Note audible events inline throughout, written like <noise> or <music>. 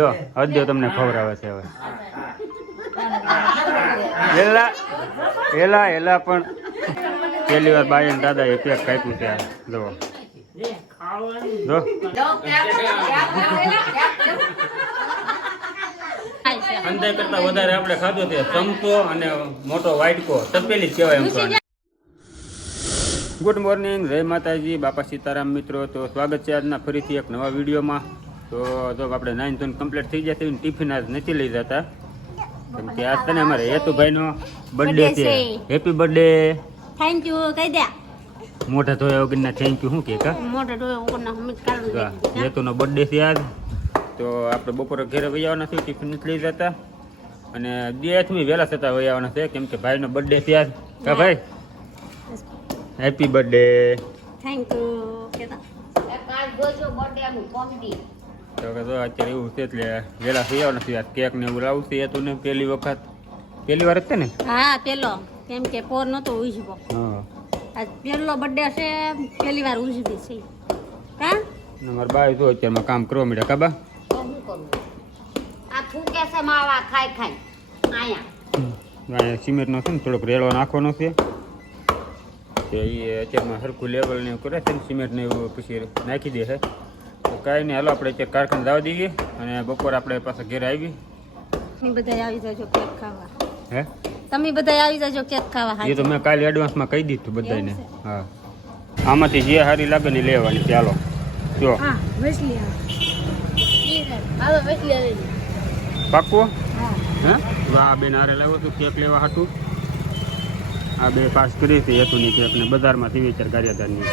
જો હદ્યો તમને ખવડાવે છે હવે. એલા એલા એલા પણ પહેલી વાર બાઈ અને દાદા એ પેક કાપ્યું છે. જો જો. અંદાજ કરતા વધારે આપણે ખાધું છે ચમચો અને મોટો વાટકો. તપેલી કહેવાય એમ તો ગુડ મોર્નિંગ જય માતાજી બાપા સીતારામ મિત્રો. તો સ્વાગત છે આજના ફરીથી એક નવા વિડીયોમાં. તો જો આપણે નાઇન ધોન કમ્પ્લીટ થઈ જશે ટિફિન આજ નથી લઈ જતા. કેમ કે આજ તને અમારે હેતુભાઈનો બર્થડે છે. હેપી બર્થડે થેન્ક યુ કહી દે. મોટા ધોયા વગરના થેન્ક યુ શું કે કા? મોટો ડોયો ઉપરના હમિત કાઢું હેતુનો બર્થડે છે આજ. તો આપણે બપોરે ઘરે વહી આવવાના છે ટિફિન નથી લઈ જતા. અને દેથમી વહેલા થતા વહી આવવાના છે કેમ કે ભાઈનો બર્થડે છે આજ. કા ભાઈ? હેપી બર્થડે થેન્ક યુ કેતા. તો કે તો અત્યારે એવું છે એટલે વેલા થઈ આવવાના નથી કેક ને એવું લાવવું છે ને પહેલી વખત. પહેલી વાર જ ને? હા પેલો કેમ કે પોર નતો ઉજવો હા. આજ પેલો બર્થડે છે પહેલી વાર ઉજવી છે. કા અને મારા બાઈ જો અત્યારમાં કામ કરવા મળ્યા કાબા આ ફૂકે છે માવા ખાઈ ખાઈ. આયા. સિમેન્ટનો છે ને થોડોક રેડો નાખવાનો છે. તે એ અત્યારમાં સરખું લેવલ ને કરે છે ને સિમેન્ટ ને એવું પછી નાખી દે છે. તો કાંઈ નહીં હાલો આપણે અત્યારે કારખાને દાવા દઈએ અને બપોર આપણે પાછા ઘેર આવી બધા આવી જાજો કેક ખાવા. હે? તમે બધા આવી જાજો કેક ખાવા એ તો મેં કાલે એડવાન્સમાં કહી દીધું બધાને હા. આમાંથી જે સારી લાગે ને લેવાની ચાલો જો. હા વેસલી હા વેસલી પાક્કું હા. હે? આ બેન હારે લાવ્યો તું કેક લેવા હતું આ બે પાસ કરી હતી હેતુની કેક ને બજારમાંથી વિચાર ગારિયાદારની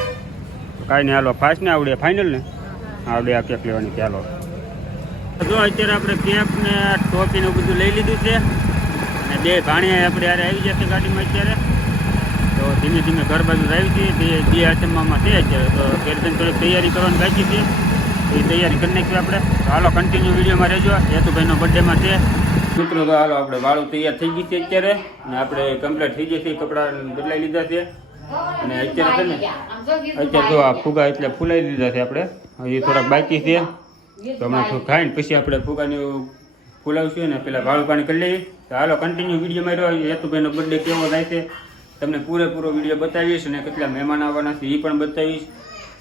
કાંઈ નહીં હાલો ફાસ્ટ ને આવડે. ફાઇનલ ને? બે આ કેક લેવાની ચાલો. જો અત્યારે આપણે કેક ને ટોપી ને બધું લઈ લીધું છે. અને બે ભાણિયા આપણે હારે આવી જશે ગાડીમાં અત્યારે. તો ધીમે ધીમે ઘર બાજુ આવી છીએ તે બે આચમવામાં છે અત્યારે તો ફેરફેર થોડીક તૈયારી કરવાની બાકી છે. એ તૈયારી કરી નાખીએ આપણે. તો હાલો કન્ટિન્યુ વિડીયોમાં રહેજો. હેતુભાઈનો બર્થડેમાં છે. મિત્રો તો હાલો આપણે વાળું તૈયાર થઈ ગઈ છે અત્યારે. અને આપણે કમ્પ્લીટ થઈ જશે. કપડાં બદલાઈ લીધા છે. અને અત્યારે છે ને અત્યારે જો આ ફુગા એટલે ફૂલાઈ દીધા છે આપણે. હજી થોડાક બાકી છે. તો હમણાં ખાઈને પછી આપણે ફુગાને ફૂલાવશું ને પેલા વાળું પાણી કરી લઈએ. તો હાલો કન્ટિન્યુ વિડીયોમાં રહ્યો. હેતુભાઈનો બર્થડે કેવો થાય છે? તમને પૂરેપૂરો વીડિયો બતાવીશ અને કેટલા મહેમાન આવવાના છે એ પણ બતાવીશ.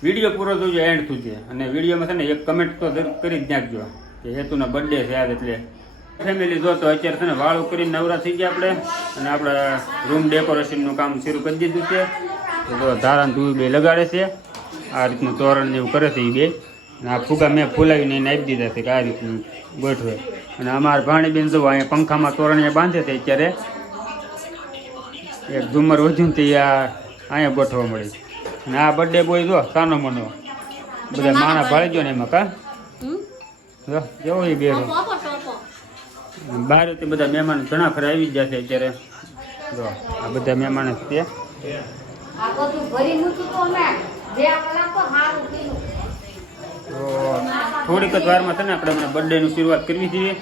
વીડિયો પૂરો જોજો એન્ડ સુધી અને વિડીયોમાં છે ને એક કમેન્ટ તો કરી જ નાખજો. કે હેતુના બર્થડે છે યાદ એટલે. ફેમિલી જો તો અત્યારે છે ને વાળું કરીને નવરા થઈ ગયા આપણે. અને આપણે રૂમ ડેકોરેશનનું કામ શરૂ કરી દીધું છે. તો ધારા તું બે લગાડે છે. આ રીતનું તોરણ જેવું કરે છે એ બે. અને આ ફૂગા મેં ફૂલાવીને એને આપી દીધા છે કે આ રીતનું ગોઠવે અને અમારા ભાણીબેન જો અહીંયા પંખામાં તોરણ બાંધે છે અત્યારે એક ઝુમર વધ્યું તે આ અહીંયા ગોઠવા મળે અને આ બર્થડે બોય જો સાનો મનો. બધા માણા ભાળી ગયો ને એમાં કા? જો કેવો એ બે બહાર બધા મહેમાન ઘણા ખરા આવી જ છે અત્યારે. જો આ બધા મહેમાન છે. થોડીક જ વારમાં છે ને આપણે હમણાં બર્થડેની શરૂઆત કરવી જોઈએ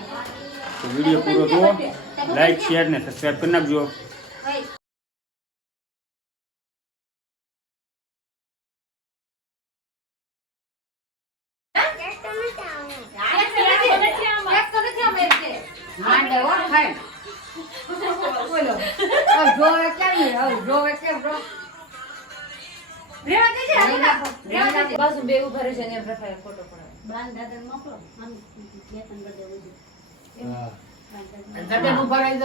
વીડિયો પૂરો જુઓ. લાઈક શેર ને સબસ્ક્રાઈબ કરી નાખજો. બસ બે ઊભા રહેશે ને એમ રખાય ફોટો પડાવે બાન દાદા મોકલો આમ બે ત્રણ બર્થડે ઉજવી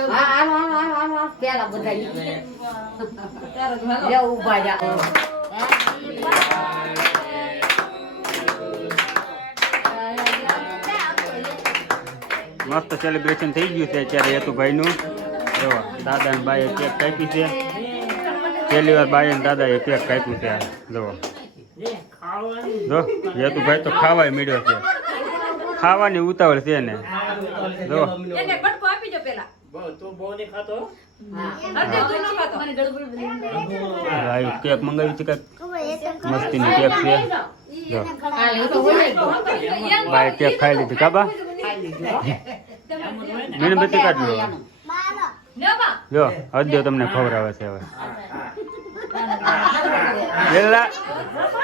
હા હાલો હાલો હાલો હાલો હાલો. પેલા બધા ઈ. લે ઊભા જા મસ્ત સેલિબ્રેશન થઈ ગયું છે અત્યારે હેતુભાઈનું જો દાદા ને બાઈએ કેક કાપી છે પહેલી વાર બાઈ અને દાદાએ કેક કાપ્યું છે આ. જો જો ભાઈ તો ખાવાય મળ્યો છે. ખાવાની ઉતાવળ છે ને. જો. એને બટકો આપી જો પેલા. કેક મંગાવી છે કાંઈક? મસ્તીની કેક છે. જો. બાઈ કેક ખાઈ લીધી. કાબા મીણબત્તી કાઢ લો જો હદ્યો તમને ખવડાવે છે હવે. એલા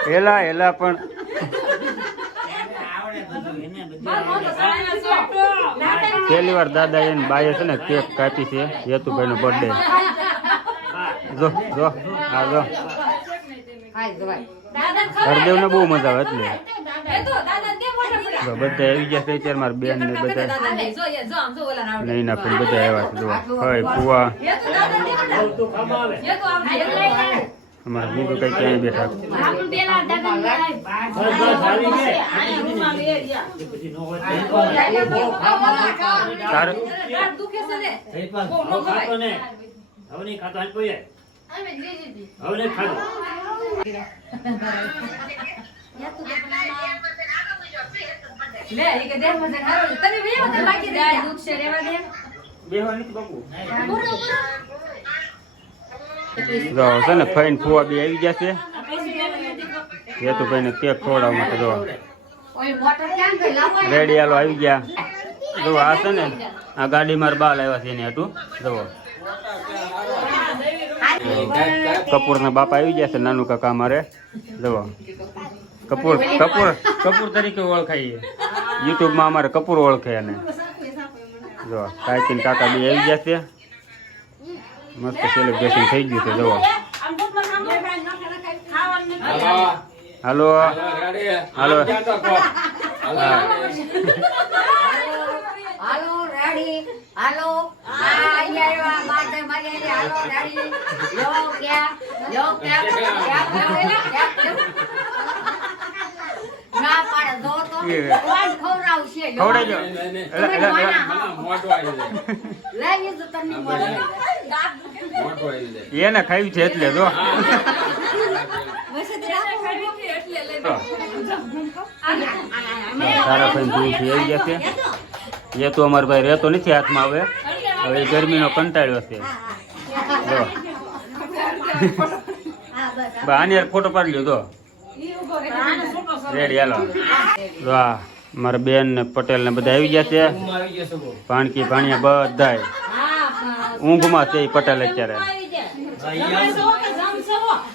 એલા એલા પણ. પહેલી વાર દાદા એને બાએ છે ને કેક કાપી છે યતુભાઈનો બર્થડે જો જો હા જો. હરદેવ ને બહુ મજા આવે એટલે. બધા આવી ગયા છે અત્યારે મારા બેન ને બધા. ને ના નહીં ના પણ બધા આવ્યા છે, જો. હવે ફુવા. એ એ એ અમારા બીજું કઈ ક્યાંય બેઠા લે ઈ કે દેહ મજે હારો તમે બે વખત બાકી રહી દુખ છે રેવા દે. જો છે ને ફઈન ફુવા બી આવી ગયા છે. યતુભાઈને કેક ખવડાવવા માટે જો. રેડી હાલો આવી ગયા. જો આ છે ને, આ ગાડી મારા બાલ આવ્યા છે એને હાટું જુઓ કપૂરના બાપા આવી ગયા છે, નાનું કાકા મારે જુઓ કપૂર કપૂર કપૂર તરીકે ઓળખાઈએ યુટ્યુબમાં અમારે કપૂર ઓળખે એને. જો કાકી કાકા બી આવી ગયા છે. મસ્ત સેલિબ્રેશન થઈ ગયું છે, જુઓ. હાલો. હાલો. હાલો, રેડી. હાલો આ અહીંયા આવ્યા બાટે મારી. હાલો રેડી યો ક્યાં? યો ક્યાં? ક્યાં? ના પાડે. જો તો એને ખાયું છે એટલે જો. સારા ભાઈ છે આવી ગયા છે. એ તો અમારો ભાઈ રહેતો નથી હાથમાં હવે. હવે ગરમીનો કંટાળ્યો છે. જો. બા, આની ફોટો પાડી લ્યો તો રેડી, હાલો. વાહ, મારા બેન ને પટેલ ને બધા આવી ગયા છે. પાણકી ભાણિયા બધા ઊંઘમાં છે પટેલ અત્યારે.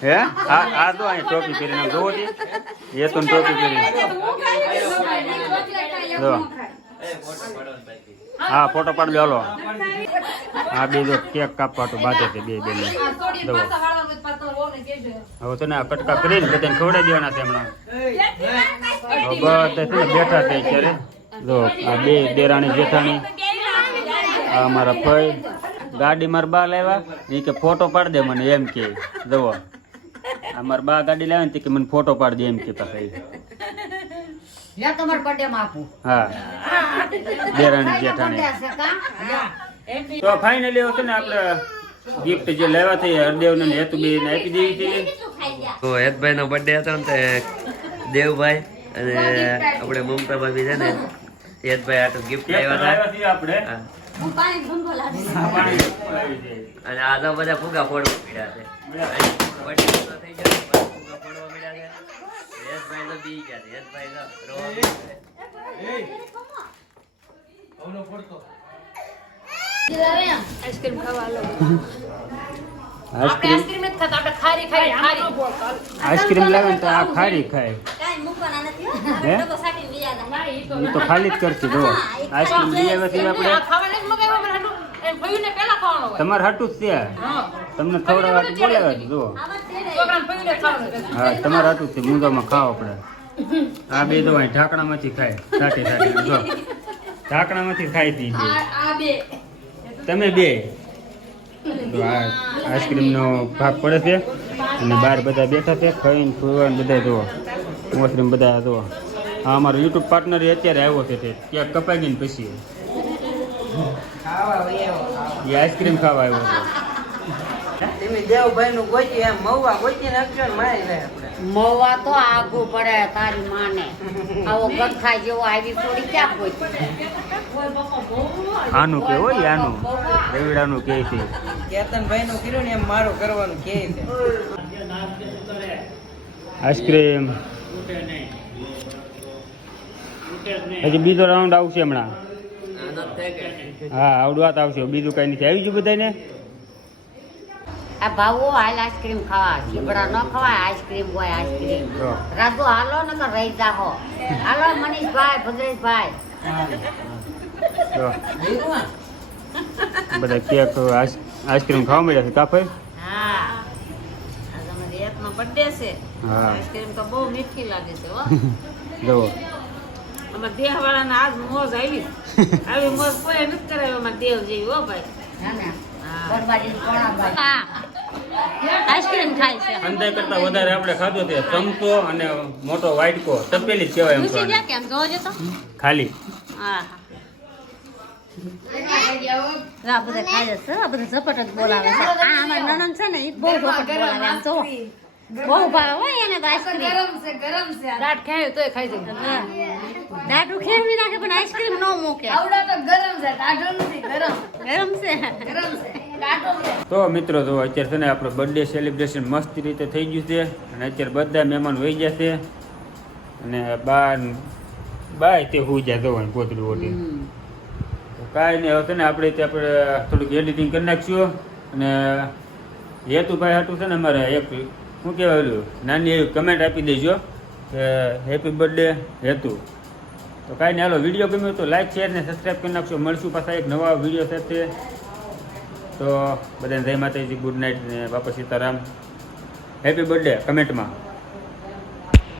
હે? આ આ તો અહીં ટોપી પહેરીને જોવો છે? એ તો ટોપી પહેરીને. જો. હા, ફોટો પાડ લો, હાલો. હા બે જો કેક કાપવા તો બાજે છે બે બેન જો. હવે તો ને આ કટકા કરીને બધાને ખવડાવી દેવાના છે હમણાં. હવે બધા છે બેઠા છે અત્યારે. જો આ બે દેરાણી જેઠાણી આ મારા ફઈ ગાડી મારા બા લાવ્યા એ કે ફોટો પાડ દે મને એમ કે. જુઓ. આ મારા બા ગાડી લાવ્યા ને કે મને ફોટો પાડ દે એમ કે પાછા હા. દેરાણી જેઠાણી. તો ફાઇનલી છે ને આપણે ગિફ્ટ જે લેવા થઈ હરદેવ ને હેતુબેન આપી દેવી હતી તો હેતભાઈ નો બર્થડે હતો ને તે દેવભાઈ અને આપણે મમતા ભાભી છે ને હેતભાઈ આટલું ગિફ્ટ લાવ્યા હતા આપણે. અને આ તો બધા ફુગા ફોડવા મળ્યા છે birthday તો થઈ ગયો ને, બધા ફુગા ફોડવા મળ્યા છે હેતભાઈ તો બી ગયા છે હેતભાઈ તો રોવા છે. આઈસ્ક્રીમ ખાવા લો આઈસ્ક્રીમ? આઈસ્ક્રીમ ખાતા આપણે ખારી ખાઈ ખારી. આઈસ્ક્રીમ લાવે તો આ ખારી ખાય. કાંઈ મૂકવાના નથી હે? આવ્યા. એ તો ખાલી જ કરતી જો. આઈસ્ક્રીમ લઈ આપણે આ ખાવાને જ મગાવ્યો મને હાટું. એમ ભયું ને પહેલા ખાવાનો હોય. તમારે હાટું જ છે. તમને ખવડાવવા તો બોલાવ્યા છે જો. છોકરાને ભયું ને ખાવાનું હા તમારે હાટું જ છે. મૂંગામાં ખાવ આપણે. આ બે તો અહીં ઢાંકણામાંથી ખાય. સાટી સાટી જો. ઢાંકણામાંથી ખાઈ દીધી. આ આ બે. તમે બે? આઈસ્ક્રીમનો ભાગ પડે છે. અને બહાર બધા બેઠા છે, ખાઈને ફૂલવાને બધા જુઓ. મોસરીમ બધા જુઓ. હા અમારો યુટ્યુબ પાર્ટનર અત્યારે આવ્યો છે તે. ક્યાંક કપાઈ ગઈ ને પછી. એ આઈસ્ક્રીમ ખાવા આવ્યો છે. દેવભાઈ નું ગોતી, એમ મવા ગોતી નાખજો ને મારી આપણે. મહુવા તો આગું પડે તારી માને. આવો ગઠા જેવો આવી થોડી ક્યાં કોઈ આનું કે હોય આનું? રેવડાનું કે છે? કેતનભાઈ નું કર્યું ને એમ મારું કરવાનું કે છે. આઈસ્ક્રીમ. હજી બીજો રાઉન્ડ આવશે હમણાં. હા આવડું વાત આવશે. બીજું કઈ નથી. આવી ગયું બધાને આ ભાવો હાલ આઈસ્ક્રીમ ખાવા શીબડા ન ખવાય આઈસ્ક્રીમ હોય આઈસ્ક્રીમ. જો. રાજુ હાલો ને તો રહી જાહો. હાલો મનીષભાઈ ભદ્રેશભાઈ. બધા કેક આઈસ્ક્રીમ ખાવા મળ્યા છે કાફે? હા. આ તમારી એકનો બર્થડે છે. હા. આઈસ્ક્રીમ તો બહુ મીઠી લાગે છે હો. <laughs> જુઓ. અમારા દેહ વાળાને આજ મોજ આવી. આવી મોજ કોઈ નથી કરાવી અમારા દેવ જેવી હો ભાઈ. ના ના. હા. ખાય છે. અંદાજ કરતા વધારે આપણે ખાધો છે ચમચો અને મોટો વાઇટકો. તપેલી જ કહેવાય એમ તો કેમ? જોજો ખાલી. હા હા. આ બધા ખાય છે આ બધા ઝપટ જ બોલાવે છે. આ અમારી નણંદ છે ને એ બહુ ઝપટ બોલાવે આમ જો. બહુ ભાવે હોય એને તો આઈસ્ક્રીમ. દાટ ખાય તોય ખાઈ જાય. દાટુ ખેરવી નાખે પણ આઈસ્ક્રીમ ન મૂકે. આવડા તો ગરમ છે ટાઢો નથી ગરમ. ગરમ છે. ગરમ છે. તો મિત્રો તો અત્યારે છે ને આપણો બર્થડે સેલિબ્રેશન મસ્ત રીતે થઈ ગયું છે અને અત્યારે બધા મહેમાન વહી ગયા છે અને બાર બાય તે હોઈ જાય જવાનું કોતરી ઓટી તો કાંઈ નહીં હવે ને આપણે તે આપણે થોડુંક એડિટિંગ કરી નાખશું અને હેતુભાઈ હાટું છે ને અમારે એક શું કહેવાય ઓલું નાની એવી કમેન્ટ આપી દેજો કે હેપી બર્થડે હેતુ. તો કાંઈ નહીં હાલો વીડિયો ગમ્યો તો લાઈક શેર ને સબસ્ક્રાઈબ કરી નાખશો. મળશું પાછા એક નવા વીડિયો સાથે. તો બધાને જય માતાજી ગુડ નાઇટ ને બાપા સીતારામ. હેપી બર્થડે કમેન્ટમાં